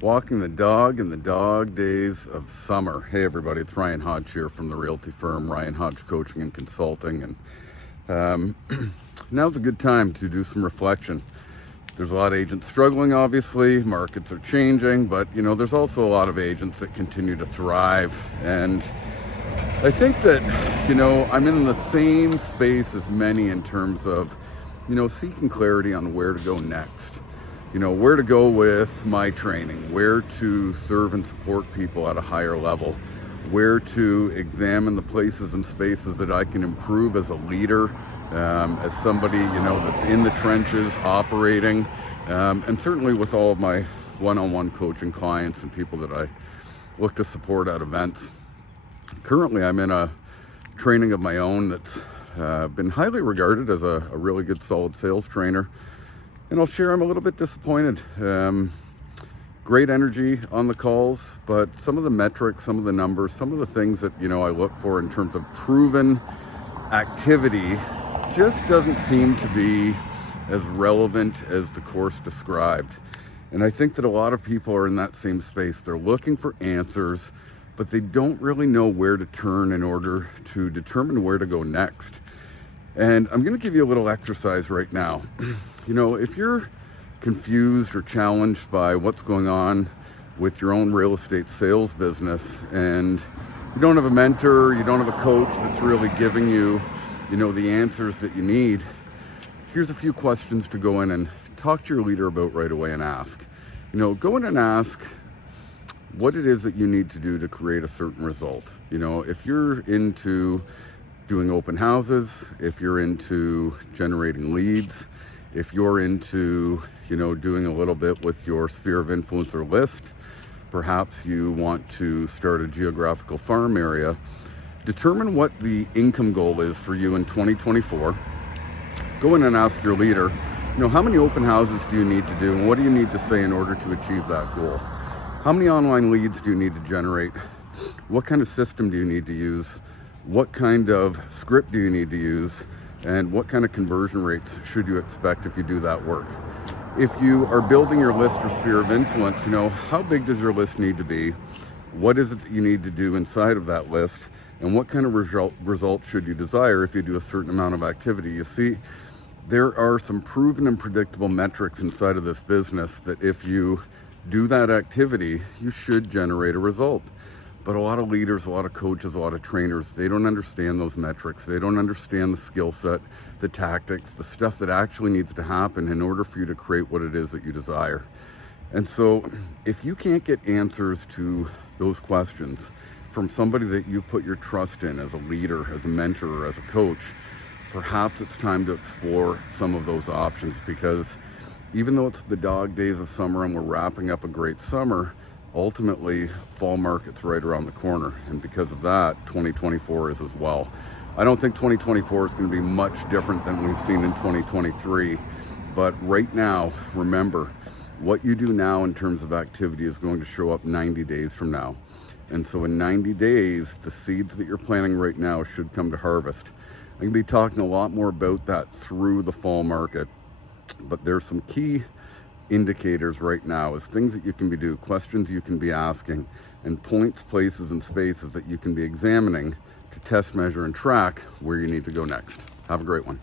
Walking the dog in the dog days of summer. Hey everybody, it's Ryan Hodge here from the realty firm, Ryan Hodge Coaching and Consulting. And now's a good time to do some reflection. There's a lot of agents struggling, obviously. Markets are changing, but there's also a lot of agents that continue to thrive. And I think that, I'm in the same space as many in terms of, seeking clarity on where to go next. Where to go with my training, where to serve and support people at a higher level, where to examine the places and spaces that I can improve as a leader, as somebody, that's in the trenches, operating, and certainly with all of my one-on-one coaching clients and people that I look to support at events. Currently, I'm in a training of my own that's been highly regarded as a really good, solid sales trainer. And I'll share I'm a little bit disappointed. Great energy on the calls, but some of the metrics, some of the numbers, some of the things that, I look for in terms of proven activity just doesn't seem to be as relevant as the course described. And I think that a lot of people are in that same space. They're looking for answers, but they don't really know where to turn in order to determine where to go next. And I'm going to give you a little exercise right now. If you're confused or challenged by what's going on with your own real estate sales business and you don't have a mentor, you don't have a coach that's really giving you, the answers that you need, here's a few questions to go in and talk to your leader about right away and ask. Go in and ask what it is that you need to do to create a certain result. If you're into doing open houses, if you're into generating leads, if you're into, doing a little bit with your sphere of influence or list, perhaps you want to start a geographical farm area, determine what the income goal is for you in 2024. Go in and ask your leader, how many open houses do you need to do and what do you need to say in order to achieve that goal? How many online leads do you need to generate? What kind of system do you need to use? What kind of script do you need to use? And what kind of conversion rates should you expect if you do that work? If you are building your list or sphere of influence, how big does your list need to be? What is it that you need to do inside of that list? And what kind of result should you desire if you do a certain amount of activity? You see, there are some proven and predictable metrics inside of this business that if you do that activity, you should generate a result. But a lot of leaders, a lot of coaches, a lot of trainers, they don't understand those metrics. They don't understand the skill set, the tactics, the stuff that actually needs to happen in order for you to create what it is that you desire. And so if you can't get answers to those questions from somebody that you've put your trust in as a leader, as a mentor, or as a coach, perhaps it's time to explore some of those options, because even though it's the dog days of summer and we're wrapping up a great summer, ultimately fall market's right around the corner, and because of that 2024 is as well. I don't think 2024 is going to be much different than we've seen in 2023, but right now, remember, what you do now in terms of activity is going to show up 90 days from now. And so in 90 days, the seeds that you're planting right now should come to harvest. I'm going to be talking a lot more about that through the fall market, but there's some key indicators right now is things that you can be doing, questions you can be asking, and points, places, and spaces that you can be examining to test, measure, and track where you need to go next. Have a great one.